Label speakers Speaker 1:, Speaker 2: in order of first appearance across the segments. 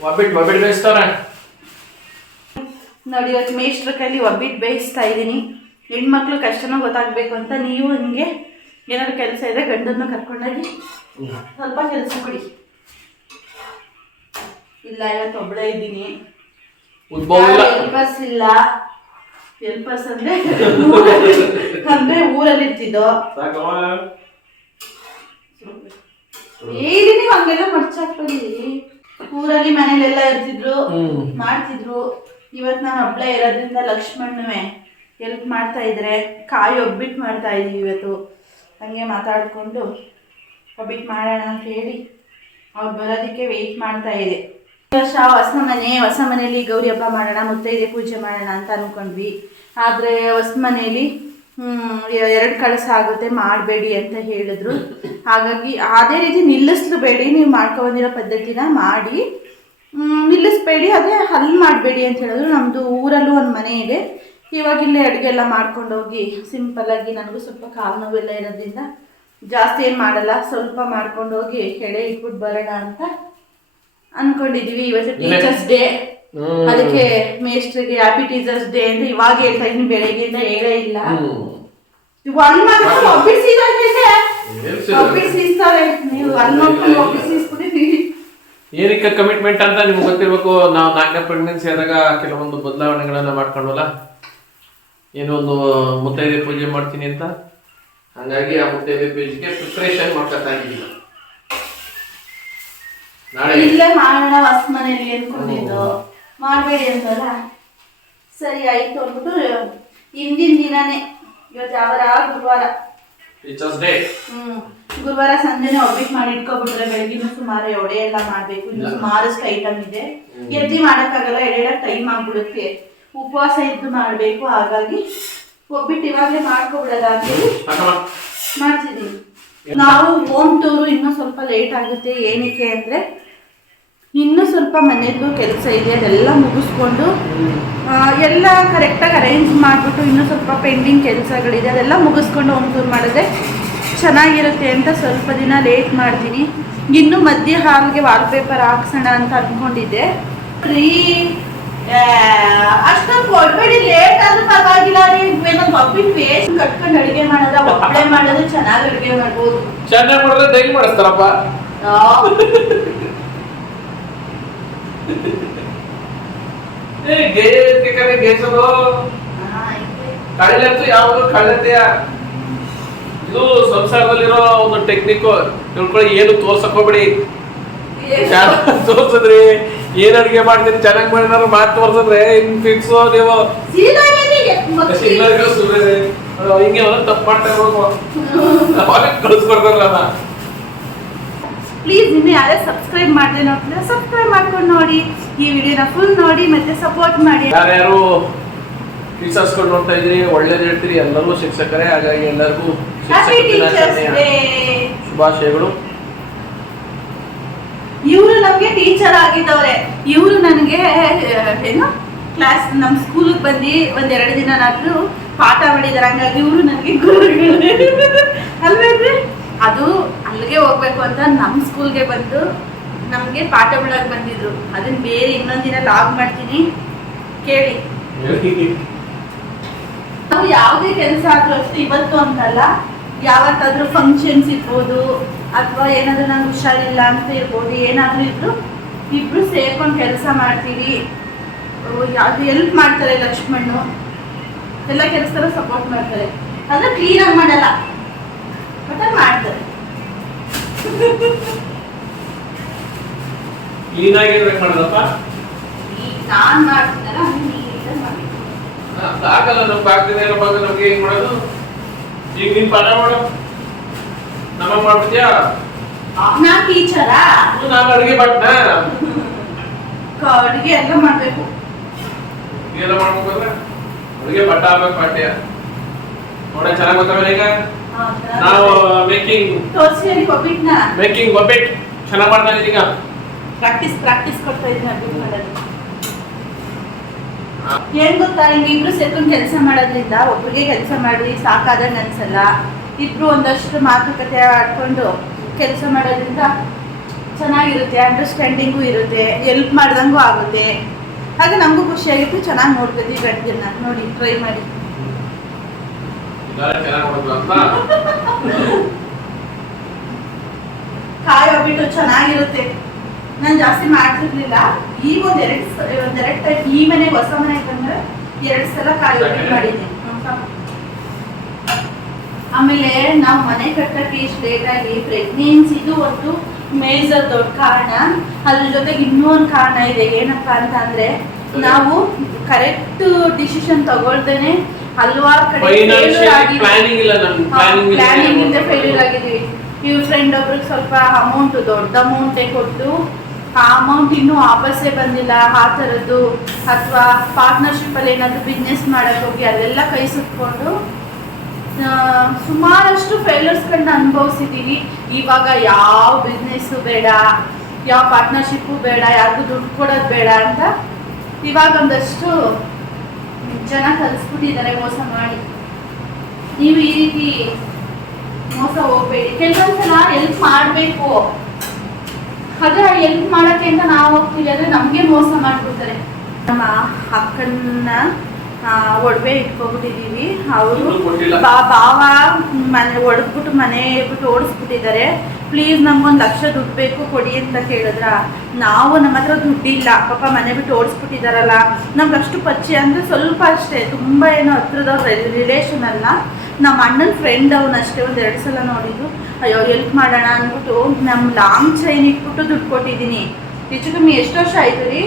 Speaker 1: ಒಬ್ಬಿಟ್ಟು ಒಬ್ಬಿಟ್ಟು ಬೇಯಿಸ್ತಾರ
Speaker 2: ನೋಡಿ ಇವತ್ತು ಮೇಷ್ಟ್ರ ಕೈಲಿ ಒಬ್ಬಿಟ್ಟು ಬೇಯಿಸ್ತಾ ಇದ್ದೀನಿ ಹೆಣ್ಮಕ್ಳು ಕಷ್ಟನೂ ಗೊತ್ತಾಗ್ಬೇಕು ಅಂತ ನೀವು ಹಿಂಗೆ ಏನಾದ್ರು ಕೆಲಸ ಇದೆ ಗಂಡನ್ನ ಕರ್ಕೊಂಡೋಗಿ ಸ್ವಲ್ಪ ಕೆಲಸ ಕೊಡಿ. ಇಲ್ಲ ಇವತ್ತು ಒಬ್ಳೇ ಇದ್ದೀನಿ.
Speaker 1: ಬಸ್ ಇಲ್ಲ.
Speaker 2: ಎಲ್ಪರ್ಸ್ ಅಂದ್ರೆ ಅಂದ್ರೆ ಊರಲ್ಲಿ ಇರ್ತಿದ್ದೋ? ಏನಿ ನೀವು ಹಂಗೆಲ್ಲ ಮರ್ಚಾಕ್ಬೇಡಿ. ಊರಲ್ಲಿ ಮನೇಲೆಲ್ಲ ಇರ್ತಿದ್ರು ಮಾಡ್ತಿದ್ರು. ಇವತ್ತು ನಾನು ಒಬ್ಳೆ ಇರೋದ್ರಿಂದ ಲಕ್ಷ್ಮಣವೇ ಹೆಲ್ಪ್ ಮಾಡ್ತಾ ಇದ್ರೆ ಕಾಯಿ ಒಬ್ಬಿಟ್ಟು ಮಾಡ್ತಾ ಇದೀವಿ ಇವತ್ತು. ಹಂಗೆ ಮಾತಾಡ್ಕೊಂಡು ಒಬ್ಬಿಟ್ಟು ಮಾಡೋಣ ಅಂತ ಹೇಳಿ ಅವ್ರು ಬರೋದಕ್ಕೆ ವೆಯ್ಟ್ ಮಾಡ್ತಾ ಇದೆ. ವರ್ಷ ಹೊಸ ಮನೆ ಹೊಸ ಮನೆಯಲ್ಲಿ ಗೌರಿ ಹಬ್ಬ ಮಾಡೋಣ, ಮುತ್ತೈದೆ ಪೂಜೆ ಮಾಡೋಣ ಅಂತ ಅನ್ಕೊಂಡ್ವಿ. ಆದರೆ ಹೊಸ ಮನೆಯಲ್ಲಿ ಎರಡು ಕಳಸ ಆಗುತ್ತೆ, ಮಾಡಬೇಡಿ ಅಂತ ಹೇಳಿದ್ರು. ಹಾಗಾಗಿ ಅದೇ ರೀತಿ ನಿಲ್ಲಿಸ್ಲಬೇಡಿ ನೀವು ಮಾಡ್ಕೊಬಂದಿರೋ ಪದ್ಧತಿನ ಮಾಡಿ. ನಿಲ್ಲಿಸ್ಬೇಡಿ, ಅದೇ ಅಲ್ಲಿ ಮಾಡಬೇಡಿ ಅಂತ ಹೇಳಿದ್ರು. ನಮ್ಮದು ಊರಲ್ಲೂ ಒಂದು ಮನೆ ಇದೆ. ಇವಾಗ ಇಲ್ಲೇ ಅಡುಗೆ ಎಲ್ಲ ಮಾಡ್ಕೊಂಡು ಹೋಗಿ ಸಿಂಪಲ್ಲಾಗಿ ನನಗೂ ಸ್ವಲ್ಪ ಕಾಲು ನೋವೆಲ್ಲ ಇರೋದ್ರಿಂದ ಜಾಸ್ತಿ ಏನು ಮಾಡಲ್ಲ, ಸ್ವಲ್ಪ ಮಾಡ್ಕೊಂಡು ಹೋಗಿ ಎಡೆ ಇಟ್ಬಿಟ್ಟು ಬರೋಣ ಅಂತ ಅನ್ಕೊಂಡಿದೀವಿ ಇವತ್ತು ಟೀಚರ್ಸ್ ಡೇ ಅದಕ್ಕೆ ಮೇಸ್ಟ್ರಿಗೆ ಹ್ಯಾಪಿ ಟೀಚರ್ಸ್ ಡೇ ಅಂತ ಇವಾಗ ಹೇಳ್ತಾ ಇದ್ದೀನಿ ಬೆಳಗ್ಗೆಯಿಂದ ಹೇಳೇ ಇಲ್ಲ. ಒಂದ್ ನೀವು ಒಂದ್ ಮಕ್ಕಳು
Speaker 1: ಏನಕ್ಕೆ ಕಮಿಟ್ಮೆಂಟ್ ಅಂತ ನಿಮ್ಗೆ ಗೊತ್ತಿರ್ಬೇಕು ನಾವು ನಾಲ್ಕನೇ ಪ್ರೆಗ್ನೆನ್ಸಿ ಆದಾಗ ಕೆಲವೊಂದು ಬದಲಾವಣೆಗಳನ್ನ ಮಾಡ್ಕೊಂಡಲ್ಲ ಏನೋ ಒಂದು ಮುತ್ತೈದೆ ಪೂಜೆ ಮಾಡ್ತೀನಿ ಅಂತ? ಹಂಗಾಗಿ ಆ ಮುತ್ತೈದೆ ಪೂಜೆಗೆ ಪ್ರಿಪ್ರೇಷನ್ ಮಾಡ್ಕೊತಾ ಇದ್ದೀವಿ. ನಾಳೆ
Speaker 2: ಇಲ್ಲೇ ಮಾಡೋಣ ಹೊಸ ಮನೇಲಿ ಅನ್ಕೊಂಡಿದ್ದು ಮಾಡಬೇಡಿ ಅಂತಲ್ಲ ಸರಿ ಆಯ್ತು ಅಂದ್ಬಿಟ್ಟು ಹಿಂದಿನ ದಿನನೇ ಇವತ್ತು ಯಾವಾರ? ಗುರುವಾರ. ಹ್ಮ್. ಗುರುವಾರ ಸಂಜೆನೆ ಒಬ್ಬಿಟ್ಟು ಮಾಡಿ ಇಟ್ಕೊಬಿಟ್ರೆ ಬೆಳಗಿನ ಸುಮಾರು ಎಡೆ ಎಲ್ಲ ಮಾಡ್ಬೇಕು. ಇನ್ನು ಸುಮಾರಷ್ಟು ಐಟಮ್ ಇದೆ. ಎದ್ದಿ ಮಾಡಕ್ಕಾಗಲ್ಲ ಎಡೆ ಟೈಮ್ ಆಗ್ಬಿಡುತ್ತೆ. ಉಪವಾಸ ಇದ್ದು ಮಾಡ್ಬೇಕು. ಹಾಗಾಗಿ ಒಬ್ಬಿಟ್ಟು ಇವಾಗಲೇ ಮಾಡ್ಕೊಬಿಡೋದಾಗ್ಲಿ ಮಾಡ್ತಿದ್ದೀನಿ. ನಾವು ಹೋಮ್ ಟೂರು ಇನ್ನೂ ಸ್ವಲ್ಪ ಲೇಟ್ ಆಗುತ್ತೆ, ಏನಕ್ಕೆ ಅಂದ್ರೆ ಇನ್ನೂ ಸ್ವಲ್ಪ ಮನೆಯದ್ದು ಕೆಲಸ ಇದೆ, ಅದೆಲ್ಲ ಮುಗಿಸ್ಕೊಂಡು ಎಲ್ಲ ಕರೆಕ್ಟಾಗಿ ಅರೇಂಜ್ ಮಾಡಿಬಿಟ್ಟು ಇನ್ನೂ ಸ್ವಲ್ಪ ಪೆಂಡಿಂಗ್ ಕೆಲಸಗಳಿದೆ, ಅದೆಲ್ಲ ಮುಗಿಸ್ಕೊಂಡು ಹೋಮ್ ಟೂರ್ ಮಾಡಿದ್ರೆ ಚೆನ್ನಾಗಿರುತ್ತೆ ಅಂತ ಸ್ವಲ್ಪ ದಿನ ಲೇಟ್ ಮಾಡ್ತೀನಿ. ಇನ್ನು ಮಧ್ಯ ಹಾಲ್ಗೆ ವಾಲ್ಪೇಪರ್ ಹಾಕ್ಸೋಣ ಅಂತ ಅಂದ್ಕೊಂಡಿದ್ದೆ ರೀ ಅಷ್ಟೊಂದು ಕೊಡ್ಬೇಡಿ ಲೇಟ್ ಆದ್ರೂ ಪರವಾಗಿಲ್ಲ ರೀ ವೇಸ್ಟ್ ಕಟ್ಕೊಂಡು ಅಡಿಗೆ ಮಾಡೋದ? ಒಬ್ಬಳೆ ಮಾಡೋದು ಚೆನ್ನಾಗಿ ಅಡಿಗೆ ಮಾಡ್ಬೋದು.
Speaker 1: ಚೆನ್ನಾಗಿ ಮಾಡಿದ್ರೆ ಡೈಲಿ ಮಾಡಿಸ್ತಾರಪ್ಪ. ಕಳ್ಳತ್ತು ಯಾವುದು ಕಳ್ಳತೆಯ ಇದು ಸಂಸಾರದಲ್ಲಿರೋ ಒಂದು ಟೆಕ್ನಿಕ್ ತಿಳ್ಕೊಳ್ಳಿ ಏನು ತೋರ್ಸಕ್ ಹೋಗ್ಬೇಡಿ. ತೋರ್ಸಿದ್ರಿ? ಏನ್ ಅಡ್ಗೆ ಮಾಡ್ತೀನಿ ಚೆನ್ನಾಗಿ ಮಾಡಿದ್ರು ಮಾತು ತೋರ್ಸಿದ್ರೆ ಇನ್ ಫಿಕ್ಸ್ ನೀವು ಎಲ್ಲರಿಗೂ ಹಿಂಗೆ ತಪ್ಪು ಮಾಡ್ತಾ ಇರ್ಬೇಕು. ಕಳಿಸ್ಕೊಡ್ತಾರಲ್ಲ
Speaker 2: ಪ್ಲೀಸ್ ಇನ್ನು ಯಾರೇ ಸಬ್ಸ್ಕ್ರೈಬ್ ಮಾಡದೆ ನೋಡ್ತೀರಾ ಸಬ್ಸ್ಕ್ರೈಬ್ ಮಾಡ್ಕೊಂಡು ನೋಡಿ. ಈ ವಿಡಿಯೋನ ಫುಲ್ ನೋಡಿ ಮತ್ತೆ ಸಪೋರ್ಟ್ ಮಾಡಿ.
Speaker 1: ಯಾರ್ಯಾರು ಟೀಚರ್ಸ್ಗಳು ನೋಡ್ತಾ ಇದ್ರಿ ಒಳ್ಳೇದು ಹೇಳ್ತೀರಿ ಎಲ್ಲರೂ ಶಿಕ್ಷಕರೇ ಹಾಗಾಗಿ ಎಲ್ಲರಿಗೂ ಶುಭಾಶಯಗಳು.
Speaker 2: ಇವರು ನಮಗೆ ಟೀಚರ್ ಆಗಿದ್ದವ್ರೆ. ಇವರು ನನಗೆ ಏನು ಕ್ಲಾಸ್ ನಮ್ಮ ಸ್ಕೂಲಿಗೆ ಬಂದು ಒಂದೆರಡು ದಿನನಾದ್ರೂ ಪಾಠ ಮಾಡಿದಾರೆ. ಹಂಗಾಗಿ ಇವರು ನನಗೆ ಗುರುಗಳು. ಅಲ್ವೇನ್ರಿ ಅದು ಅಲ್ಲಿಗೆ ಹೋಗ್ಬೇಕು ಅಂತ ನಮ್ಮ ಸ್ಕೂಲ್ಗೆ ಬಂದು ನಮಗೆ ಪಾಠ ಮಾಡಕ್ ಬಂದಿದ್ರು. ಅದನ್ನ ಬೇರೆ ಇನ್ನೊಂದು ದಿನ ಲಾಗ್ ಮಾಡ್ತೀನಿ. ಕೇಳಿ. ನಾವು ಯಾವುದೇ ಕೆಲಸ ಆದ್ರೂ ಅಷ್ಟೇ ಇವತ್ತು ಅಂತಲ್ಲ ಯಾವತ್ತಾದ್ರೂ ಫಂಕ್ಷನ್ಸ್ ಇರ್ಬೋದು ಅಥವಾ ಏನಾದರೂ ನಂಗೆ ಹುಷಾರಿಲ್ಲ ಅಂತ ಇರ್ಬೋದು ಏನಾದರೂ ಇದ್ರು ಇಬ್ರು ಸೇರ್ಕೊಂಡು ಕೆಲಸ ಮಾಡ್ತೀವಿ. ಯಾವುದು ಹೆಲ್ಪ್ ಮಾಡ್ತಾರೆ ಲಕ್ಷ್ಮಣ್ಣು. ಎಲ್ಲ ಕೆಲಸದಲ್ಲೂ ಸಪೋರ್ಟ್ ಮಾಡ್ತಾರೆ. ಆದರೆ ಕ್ಲೀನಾಗಿ ಮಾಡಲ್ಲ. ಬಟ್ ಅದ್ ಮಾಡ್ತಾರೆ.
Speaker 1: ಕ್ಲೀನಾಗಿ ಇರ್ಬೇಕು ಮಾಡೋದಪ್ಪ?
Speaker 2: ನಾನು ಮಾಡ್ತೀನಲ್ಲ
Speaker 1: ಆಗಲ್ಲ ನಮ್ಗೆ ಆಗ್ತದೆ ನಮ್ಗೆ ಹೆಂಗ್ ಮಾಡೋದು? ಈಗ ನೀನ್ ಪಾಠ ಮಾಡು. ನಮ್ಮ ಮಾಡ್ಬಿಡ್ತೀಯಾ
Speaker 2: ನಾ ಟೀಚರಾ
Speaker 1: ನಾನು ಅಡುಗೆ ಮಾಡ್ನ
Speaker 2: ಅಡುಗೆ ಎಲ್ಲ ಮಾಡಬೇಕು.
Speaker 1: ಇದೆಲ್ಲ ಮಾಡ್ಬೇಕಂದ್ರೆ ಅಡುಗೆ ಬಟ್ಟ ಆಗ್ಬೇಕು ಪಾಠ್ಯ ನೋಡ ಚೆನ್ನಾಗಿ ಗೊತ್ತಾಗಲ್ಲ ಈಗ ನಾವು ಮೇಕಿಂಗ್
Speaker 2: ತೋರಿಸಿ ಅಲ್ಲಿ ಒಬ್ಬಿಟ್ನ
Speaker 1: ಮೇಕಿಂಗ್ ಒಬ್ಬಿಟ್ ಚೆನ್ನಾಗಿ ಮಾಡ್ತಾ ಇದೀನಿ ಈಗ.
Speaker 2: ಪ್ರಾಕ್ಟೀಸ್ ಪ್ರಾಕ್ಟೀಸ್ ಕೊಡ್ತಾ ಇದ್ದೀನಿ ಅಡ್ಗೆ ಮಾಡೋದು ಏನ್ ಗೊತ್ತಾ ಹಿಂಗೆ ಇಬ್ರು ಸೇರ್ಕೊಂಡು ಕೆಲಸ ಮಾಡೋದ್ರಿಂದ ಒಬ್ರಿಗೆ ಕೆಲಸ ಮಾಡಿ ಸಾಕಾದಂಗೆ ಅನ್ಸಲ್ಲ ಇಬ್ರು ಒಂದಷ್ಟು ಮಾತುಕತೆ ಆಡ್ಕೊಂಡು ಕೆಲಸ ಮಾಡೋದ್ರಿಂದ ಚೆನ್ನಾಗಿರುತ್ತೆ ಅಂಡರ್ಸ್ಟ್ಯಾಂಡಿಂಗು ಇರುತ್ತೆ ಎಲ್ಪ್ ಮಾಡ್ದಂಗೂ ಆಗುತ್ತೆ. ಹಾಗೆ ನಮಗೂ ಖುಷಿಯಾಗಿತ್ತು ಚೆನ್ನಾಗಿ ನೋಡ್ಕೋತಿ ಗಂಡನ್ನ ನೋಡಿ ಟ್ರೈ ಮಾಡಿ. ಕಾಯಿ ಚೆನ್ನಾಗಿರುತ್ತೆ. ನಾನು ಜಾಸ್ತಿ ಮಾಡ್ತಿರ್ಲಿಲ್ಲ. ಈಗ ಒಂದ್ ಎರಡ್ ಒಂದ್ ಎರಡ್ ಟೈಪ್ ಈ ಮನೆ ಹೊಸ ಮನೆ ಬಂದ್ರೆ ಎರಡ್ ಸಲ ಕಾಯಿ ಒಬ್ಬಿಟ್ಟು ಮಾಡಿದ್ದೀನಿ. ಆಮೇಲೆ ನಾವು ಮನೆ ಕಟ್ಟಕ್ಕೆ ಇಷ್ಟು ಲೇಟ್ ಆಗಿ ಪ್ರೆಗ್ನೆನ್ಸಿದು ಒಂದು ಮೇಜರ್ ದೊಡ್ಡ ಕಾರಣ. ಅದ್ರ ಜೊತೆಗೆ ಇನ್ನೂ ಒಂದು ಕಾರಣ ಇದೆ ಏನಪ್ಪಾ ಅಂತ ಅಂದ್ರೆ ನಾವು ಕರೆಕ್ಟ್ ಡಿಸಿಷನ್ ತಗೊಳ್ದೇನೆ ಹಲವಾರು ಕಡೆ
Speaker 1: ಪ್ಲಾನಿಂಗ್
Speaker 2: ಇಂದ ಫೇಲ್ಯೂರ್ ಆಗಿದ್ದೀವಿ. ಇವ್ರ ಫ್ರೆಂಡ್ ಒಬ್ರಿಗೆ ಸ್ವಲ್ಪ ಅಮೌಂಟ್ ದೊಡ್ಡ ಅಮೌಂಟೇ ಕೊಟ್ಟು ಆ ಅಮೌಂಟ್ ಇನ್ನೂ ವಾಪಸ್ಸೇ ಬಂದಿಲ್ಲ. ಆ ಥರದ್ದು ಅಥವಾ ಪಾರ್ಟ್ನರ್ಶಿಪ್ ಅಲ್ಲಿ ಏನಾದ್ರು ಬಿಸ್ನೆಸ್ ಮಾಡಕ್ ಹೋಗಿ ಅಲ್ಲೆಲ್ಲ ಕೈ ಸುತ್ಕೊಂಡು ಸುಮಾರಷ್ಟು ಫೇಲ್ಯೂರ್ಸ್ಗಳನ್ನ ಅನುಭವಿಸಿದ್ದೀವಿ ಇವಾಗ ಯಾವ ಬಿಸ್ನೆಸ್ಸು ಬೇಡ ಯಾವ ಪಾರ್ಟ್ನರ್ಶಿಪ್ಪು ಬೇಡ ಯಾರಿಗೂ ದುಡ್ಡು ಕೊಡೋದು ಬೇಡ ಅಂತ ಇವಾಗ ಒಂದಷ್ಟು ಜನ ಕಲಿಸ್ಬಿಟ್ಟಿದ್ದಾರೆ ಮೋಸ ಮಾಡಿ. ನೀವು ಈ ರೀತಿ ಮೋಸ ಹೋಗ್ಬೇಡಿ. ಕೆಲವೊಂದ್ಸಲ ಎಲ್ಪ್ ಮಾಡಬೇಕು. ಅದೇ ಎಲ್ಪ್ ಮಾಡಕ್ಕೆ ಅಂತ ನಾವು ಹೋಗ್ತೀವಿ ಅಂದ್ರೆ ನಮಗೆ ಮೋಸ ಮಾಡ್ಬಿಡ್ತಾರೆ. ನಮ್ಮ ಅಕ್ಕನ್ನ ಆ, ಒಡವೆ ಇಟ್ಕೊಬಿಟ್ಟಿದೀವಿ ಅವರು. ಬಾವ ಮನೆ ಒಡೆದ್ಬಿಟ್ಟು ಮನೆ ಬಿಟ್ಟು ಓಡಿಸ್ಬಿಟ್ಟಿದ್ದಾರೆ. ಪ್ಲೀಸ್ ನಮ್ಗೊಂದು ಲಕ್ಷ ದುಡ್ಡು ಬೇಕು ಕೊಡಿ ಅಂತ ಕೇಳಿದ್ರ. ನಾವು ನಮ್ಮ ಹತ್ರ ದುಡ್ಡಿಲ್ಲ. ಪಾಪ ಮನೆ ಬಿಟ್ಟು ಓಡಿಸ್ಬಿಟ್ಟಿದಾರಲ್ಲ. ನಮ್ಗೆ ಅಷ್ಟು ಪರಿಚಯ ಅಂದ್ರೆ ಸ್ವಲ್ಪ ಅಷ್ಟೇ. ತುಂಬ ಏನೋ ಹತ್ರದವ್ರ ರಿಲೇಷನ್ ಅಲ್ಲ. ನಮ್ಮ ಅಣ್ಣನ ಫ್ರೆಂಡ್ ಅವನು ಅಷ್ಟೇ ಒಂದು ಎರಡು ಸಲ ನೋಡಿದ್ದು. ಅಯ್ಯೋ ಹೆಲ್ಪ್ ಮಾಡೋಣ ಅಂದ್ಬಿಟ್ಟು ನಮ್ಮ ಲಾಂಗ್ ಚೈನ್ ಇಟ್ಬಿಟ್ಟು ದುಡ್ಡು ಕೊಟ್ಟಿದ್ದೀನಿ. ಹೆಚ್ಚು ಕಮ್ಮಿ ಎಷ್ಟು ವರ್ಷ ಆಯ್ತು ರೀ?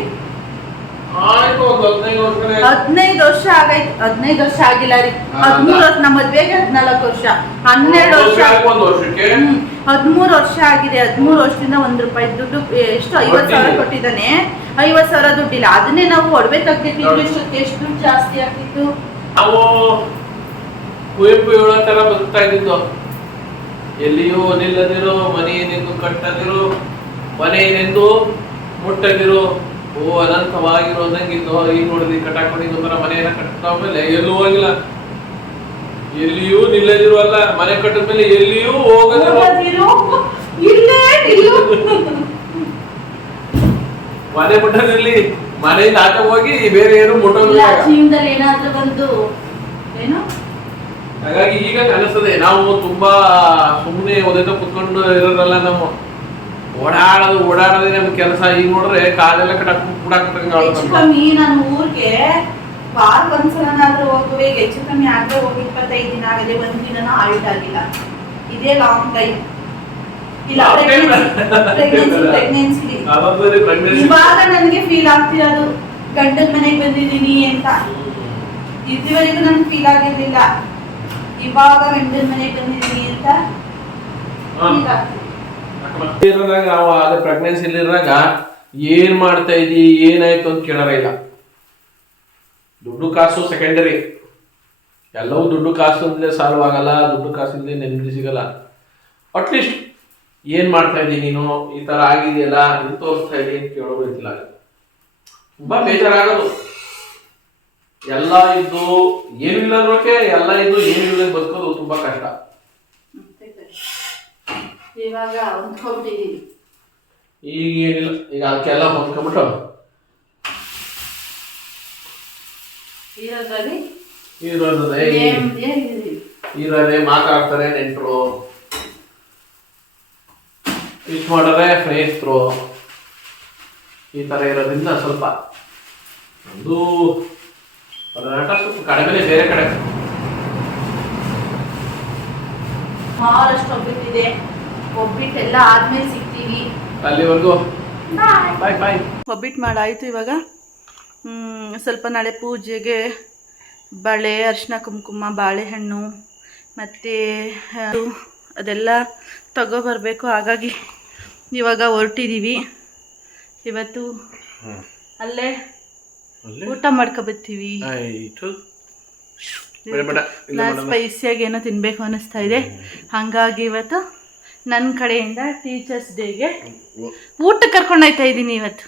Speaker 1: ಹದಿನೈದು
Speaker 2: ವರ್ಷ ಆಗೈತೆ. ಹದಿನೈದು ವರ್ಷ ಆಗಿಲ್ಲ ರೀ. ಹದಿಮೂರು ವರ್ಷ ನಮ್ಮ ಮದ್ವೆಗೆ ಹದಿನಾಲ್ಕು ವರ್ಷ. ಹನ್ನೆರಡು ವರ್ಷ. ಹದಿಮೂರು ವರ್ಷ ಆಗಿದೆ. ಹದಿಮೂರು ವರ್ಷದಿಂದ ಒಂದ್ ರೂಪಾಯಿ ದುಡ್ಡು ಎಷ್ಟು? ಐವತ್ ಸಾವಿರ. ಕೊಟ್ಟಿದ್ದಾನೆ. ಐವತ್ ಸಾವಿರ ದುಡ್ಡಿಲ್ಲ. ಅದನ್ನೇ ನಾವು ಒಡವೆ ತೆಗ್ದಿಟ್ಟಿದ್ವಿ ಎಷ್ಟು ಎಷ್ಟು ದುಡ್ಡು ಜಾಸ್ತಿ ಆಗ್ತಿತ್ತು?
Speaker 1: ನಾವು ಕುವೆಂಪು ಹೇಳೋ ತರ ಬದುಕ್ತಾ ಇದ್ದಿದ್ದು. ಎಲ್ಲಿಯೂ ನಿಲ್ಲದಿರು ಮನೆಯೇನೆಂದು ಕಟ್ಟದಿರೋ ಮನೆಯೇನೆಂದು ಮುಟ್ಟದಿರು. ಓ ಅನಂತವಾಗಿರೋದಂಗಿದ್ದು ಈಗ ನೋಡಿದ್ರಿ ಕಟಾಕೊಂಡಿದ್ದು ಬರ ಮನೆಯನ್ನ ಕಟ್ತಾ ಮೇಲೆ ಎಲ್ಲೂ ಹೋಗಿಲ್ಲ. ಎಲ್ಲಿಯೂ ನಿಲ್ಲದಿರು ಅಲ್ಲ ಮನೆ ಕಟ್ಟಿದ ಮೇಲೆ ಎಲ್ಲಿಯೂ ಹೋಗದಿರೋ. ಮನೆ ಮುಟ್ಟದಿರ್ಲಿ ಮನೆಯಿಂದ ಆಟ ಹೋಗಿ ಬೇರೆ ಏನು ಮುಟ್ಟೋದಿಲ್ಲ ಹಾಗಾಗಿ ಈಗ ಅನಿಸ್ತದೆ ನಾವು ತುಂಬಾ ಸುಮ್ಮನೆ ಓದೈತ ಕುತ್ಕೊಂಡು ಇರೋರಲ್ಲ ನಾವು. ಓಡಾಡೋದು ಓಡಾಡೋದೇ ನಮ್ ಕೆಲಸ. ಈಗ ನೋಡ್ರೆ ಕಾಲೆಲ್ಲ ಕಟ್ಟಾಕ್
Speaker 2: ಹೆಚ್ಚು ಕಮ್ಮಿ ನಾನು ಊರಿಗೆ ವಾರ ಒಂದ್ಸಲನಾದ್ರೂ ಹೋಗುವೆ ಹೆಚ್ಚು ಕಮ್ಮಿ ಆಗದೆ ಹೋಗಿ ಇಪ್ಪತ್ತೈದು ದಿನ ಆಗದೆ ಒಂದ್ ದಿನ ಆಲ್ಟ್ ಆಗಿಲ್ಲ. ಇದೇ ಲಾಂಗ್ ಟೈಮ್ ಇಲ್ಲ
Speaker 1: Long time?
Speaker 2: Pregnancy pregnancy
Speaker 1: pregnancy
Speaker 2: ಇವಾಗ ನನಗೆ ಫೀಲ್ ಆಗ್ತಿರೋದು ಗಂಡನ ಮನೆಗೆ ಬಂದಿದ್ದೀನಿ ಅಂತ. ಇದುವರೆಗೂ ನನ್ಗೆ ಫೀಲ್ ಆಗಿರ್ಲಿಲ್ಲ. ಇವಾಗ ಗಂಡನ ಮನೆಗೆ ಬಂದಿದ್ದೀನಿ ಅಂತ ಫೀಲ್ ಆಗ್ತಿದೆ.
Speaker 1: ಇರೋದಾಗ ನಾವು ಅದೇ ಪ್ರೆಗ್ನೆನ್ಸಿ ಇಲ್ಲಿರೋದಾಗ ಏನ್ ಮಾಡ್ತಾ ಇದೀ, ಏನಾಯ್ತು ಅಂತ ಕೇಳೋರ ಇಲ್ಲ. ದುಡ್ಡು ಕಾಸು ಸೆಕೆಂಡರಿ ಎಲ್ಲವೂ ದುಡ್ಡು ಕಾಸು ಅಂದ್ರೆ ಸಾಲ್ವ್ ಆಗಲ್ಲ, ದುಡ್ಡು ಕಾಸು ಇಲ್ಲದೆ ನೆಮ್ಮದಿ ಸಿಗಲ್ಲ. ಅಟ್ಲೀಸ್ಟ್ ಏನ್ ಮಾಡ್ತಾ ಇದ್ದೀನಿ ನೀನು? ಈ ತರ ಆಗಿದೆಯಲ್ಲ ನೀನು ತೋರಿಸ್ತಾ ಇದ್ದೀನಿ ಅಂತ ಕೇಳೋದು ಇಲ್ಲ ತುಂಬಾ ಬೇಜಾರಾಗೋದು. ಎಲ್ಲ ಇದ್ದು ಏನಿಲ್ಲ ಅನ್ನೋಕೆ, ಎಲ್ಲ ಇದ್ದು ಏನಿಲ್ಲ ಬದುಕೋದು ತುಂಬಾ ಕಷ್ಟ.
Speaker 2: ಇವಾಗ ಹೊಂದ್ಕೊಂಡ್ಬಿಟ್ಟಿದ್ದೀವಿ
Speaker 1: ಈಗ ಏನಿಲ್ಲ ಈಗ ಅದಕ್ಕೆಲ್ಲ ಹೊಂದ್ಕೊಂಬಿಟ್ಟು
Speaker 2: ಇರೋದ್ರಲ್ಲಿ
Speaker 1: ಇರೋದೇ ಮಾತಾಡ್ತಾರೆ ನೆಂಟರು. ಇಷ್ಟು ಮಾಡೋದೇ ಸ್ನೇಹಿತರು ಈ ಥರ ಇರೋದ್ರಿಂದ ಸ್ವಲ್ಪ. ಒಂದು ಪರನಾಟ ಸ್ವಲ್ಪ ಬೇರೆ ಕಡೆ.
Speaker 2: ಭಾಳಷ್ಟು ಒಬ್ಬಿಟ್ಟಿದೆ ಒಬ್ಬಿಟ್ಟೆಲ್ಲ ಆದ್ಮೇಲೆ ಸಿಗ್ತೀವಿ.
Speaker 1: ಅಲ್ಲಿವರೆಗೂ. ಬಾಯ್ ಬಾಯ್
Speaker 2: ಒಬ್ಬಿಟ್ಟು ಮಾಡಾಯಿತು ಇವಾಗ. ಹ್ಮ್, ಸ್ವಲ್ಪ ನಾಳೆ ಪೂಜೆಗೆ ಬಳೆ ಅರಿಶಿನ ಕುಂಕುಮ ಬಾಳೆಹಣ್ಣು ಮತ್ತು ಅದೆಲ್ಲ ತಗೊಬರಬೇಕು ಹಾಗಾಗಿ ಇವಾಗ ಹೊರಟಿದ್ದೀವಿ ಇವತ್ತು ಅಲ್ಲೇ ಊಟ ಮಾಡ್ಕೊಬತ್ತೀವಿ. ಸ್ಪೈಸಿಯಾಗಿ ಏನೋ ತಿನ್ನಬೇಕು ಅನ್ನಿಸ್ತಾ ಇದೆ. ಹಾಗಾಗಿ ಇವತ್ತು ನನ್ನ ಕಡೆಯಿಂದ ಟೀಚರ್ಸ್ ಡೇಗೆ ಊಟ ಕರ್ಕೊಂಡು ಆಯ್ತಾ ಇದ್ದೀನಿ ಇವತ್ತು.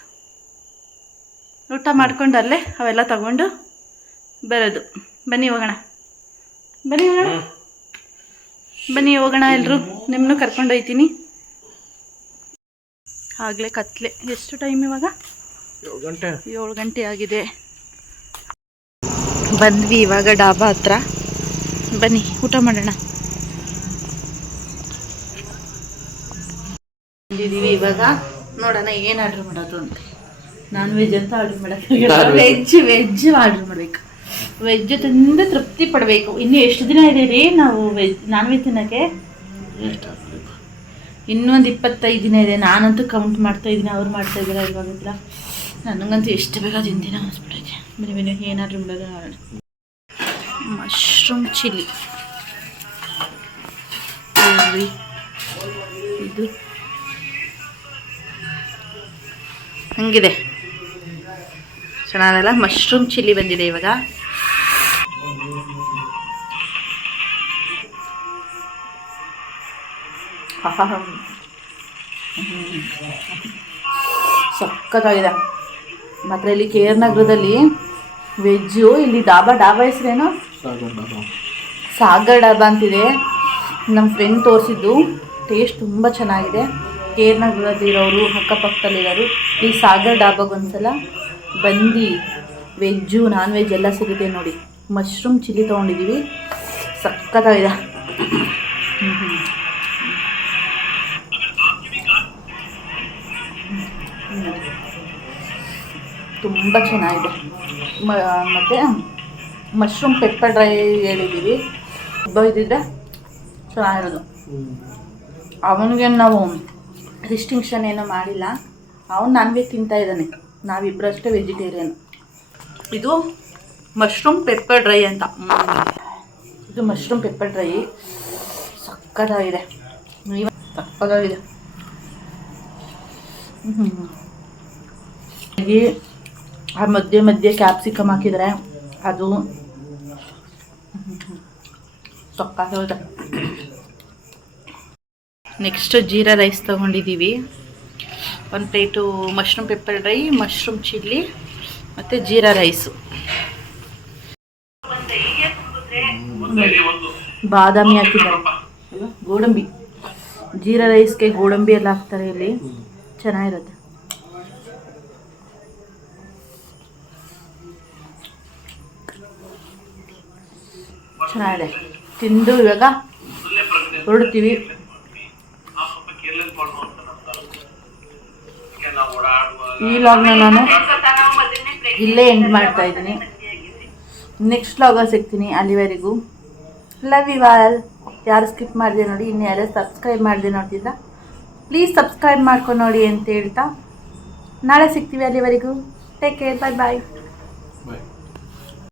Speaker 2: ಊಟ ಮಾಡ್ಕೊಂಡು ಅಲ್ಲೇ ಅವೆಲ್ಲ ತಗೊಂಡು ಬರೋದು. ಬನ್ನಿ ಹೋಗೋಣ. ಬನ್ನಿ ಹೋಗೋಣ. ಬನ್ನಿ ಹೋಗೋಣ ಎಲ್ಲರೂ ನಿಮ್ಮನ್ನು ಕರ್ಕೊಂಡೊಯ್ತೀನಿ ಆಗಲೇ ಕತ್ಲೆ. ಎಷ್ಟು ಟೈಮ್ ಇವಾಗ?
Speaker 1: ಏಳು ಗಂಟೆ.
Speaker 2: ಏಳು ಗಂಟೆ ಆಗಿದೆ. ಬಂದ್ವಿ ಇವಾಗ ಡಾಬಾ ಹತ್ರ. ಬನ್ನಿ ಊಟ ಮಾಡೋಣ. ಬಂದಿದ್ದೀವಿ ಇವಾಗ. ನೋಡೋಣ ಏನು ಆರ್ಡ್ರ್ ಮಾಡೋದು ಅಂತ. ನಾನ್ ವೆಜ್ ಅಂತ ಆರ್ಡ್ರ್ ಮಾಡೋಕ್ಕೆ. ವೆಜ್ ವೆಜ್ ಆರ್ಡ್ರ್ ಮಾಡಬೇಕು. ವೆಜ್ ತುಂಬ ತೃಪ್ತಿ ಪಡಬೇಕು. ಇನ್ನು ಎಷ್ಟು ದಿನ ಇದೆ ರೀ ನಾವು ವೆಜ್ ನಾನ್ ವೆಜ್ ತಿನ್ನೋಕ್ಕೆ ಇನ್ನೊಂದು ಇಪ್ಪತ್ತೈದು ದಿನ ಇದೆ. ನಾನಂತೂ ಕೌಂಟ್ ಮಾಡ್ತಾ ಇದ್ದೀನಿ. ಅವ್ರು ಮಾಡ್ತಾ ಇದ್ದೀರಾ ಇವಾಗ ಗೊತ್ತಿಲ್ಲ. ನನಗಂತೂ ಎಷ್ಟು ಬೇಗ ತಿಂತೀನಿ ಅನಿಸ್ಬಿಟ್ಟೈತೆ ಬೇರೆ ಬೇರೆ ಏನಾದರೂ ಮಾಡೋದು? ನೋಡೋಣ ಮಶ್ರೂಮ್ ಚಿಲ್ಲಿ ಇದು. ಹಂಗಿದೆ. ಚೆನ್ನಾಗಲ್ಲ? ಮಶ್ರೂಮ್ ಚಿಲ್ಲಿ ಬಂದಿದೆ ಇವಾಗ. ಸಕ್ಕತ್ತಾಗಿದೆ. ಮಾತ್ರ ಇಲ್ಲಿ ಕೆ ಆರ್ ನಗರದಲ್ಲಿ ವೆಜ್ಜು ಇಲ್ಲಿ ಡಾಬಾ ಡಾಬಾ ಹೆಸರೇನು? ಸಾಗರ್ ಡಾಬಾ. ಅಂತಿದೆ. ನಮ್ಮ ಫ್ರೆಂಡ್ ತೋರಿಸಿದ್ದು. ಟೇಸ್ಟ್ ತುಂಬ ಚೆನ್ನಾಗಿದೆ. ಕೆ ಆರ್ ಅಕ್ಕಪಕ್ಕದಲ್ಲಿರೋರು ಈ ಸಾಗರ್ ಡಾಬಾಗೆ ಒಂದ್ಸಲ ಬಂದು ವೆಜ್ಜು ನಾನ್ ವೆಜ್ ಎಲ್ಲ ಸಿಗುತ್ತೆ ನೋಡಿ. ಮಶ್ರೂಮ್ ಚಿಲ್ಲಿ ತೊಗೊಂಡಿದ್ದೀವಿ ಸಖತ್ತಾಗಿದೆ. ತುಂಬ ಚೆನ್ನಾಗಿದೆ. ಮತ್ತು ಮಶ್ರೂಮ್ ಪೆಪ್ಪರ್ ಡ್ರೈ ಹೇಳಿದ್ದೀವಿ ಇದ್ದಿದ್ರೆ ಚೆನ್ನಾಗಿರೋದು. ಅವನಿಗೆ ನಾವು ರಿಸ್ಟಿಂಕ್ಷನ್ ಏನೂ ಮಾಡಿಲ್ಲ. ಅವನು ನಾನ್ ವೆಜ್ ತಿಂತಾ ಇದ್ದಾನೆ. ನಾವಿಬ್ಬರಷ್ಟೇ ವೆಜಿಟೇರಿಯನ್. ಇದು ಮಶ್ರೂಮ್ ಪೆಪ್ಪರ್ ಡ್ರೈ ಅಂತ. ಇದು ಮಶ್ರೂಮ್ ಪೆಪ್ಪರ್ ಡ್ರೈ. ಸಕ್ಕದಾಗಿದೆ. ಸಕ್ಕದಾಗಿದೆ. ಆ ಮಧ್ಯೆ ಮಧ್ಯೆ ಕ್ಯಾಪ್ಸಿಕಮ್ ಹಾಕಿದರೆ ಅದು ಸೊಕ್ಕಾಗೋದೆ ನೆಕ್ಸ್ಟ್ ಜೀರಾ ರೈಸ್ ತೊಗೊಂಡಿದ್ದೀವಿ ಒಂದು plate mushroom pepper dry mushroom chilli ಮತ್ತು ಜೀರಾ ರೈಸು ಬಾದಾಮಿ ಹಾಕಿದ್ದಾರೆ? ಗೋಡಂಬಿ. ಜೀರಾ ರೈಸ್ಗೆ ಗೋಡಂಬಿ ಎಲ್ಲ ಹಾಕ್ತಾರೆ ಇಲ್ಲಿ. ಚೆನ್ನಾಗಿರುತ್ತೆ. ಚೆನ್ನಾಗಿದೆ. ತಿಂದು ಇವಾಗ ಹೊರಡ್ತೀವಿ. ಈ ಲಾಗ್ನ ನಾನು ಇಲ್ಲೇ ಎಂಡ್ ಮಾಡ್ತಾ ಇದ್ದೀನಿ. ನೆಕ್ಸ್ಟ್ ಲಾಗಲ್ಲಿ ಸಿಗ್ತೀನಿ ಅಲ್ಲಿವರೆಗೂ. ಲವ್ ಯು ಆಲ್ ಯಾರು ಸ್ಕಿಪ್ ಮಾಡಿದೆ ನೋಡಿ ಇನ್ನು ಯಾರು ಸಬ್ಸ್ಕ್ರೈಬ್ ಮಾಡಿದೆ ನೋಡ್ತಿದ್ದ ಪ್ಲೀಸ್ ಸಬ್ಸ್ಕ್ರೈಬ್ ಮಾಡ್ಕೊಂಡು ನೋಡಿ ಅಂತ ಹೇಳ್ತಾ. ನಾಳೆ ಸಿಗ್ತೀವಿ ಅಲ್ಲಿವರೆಗೂ. ಟೇಕ್ ಕೇರ್ ಬಾಯ್ ಬಾಯ್
Speaker 1: ಬಾಯ್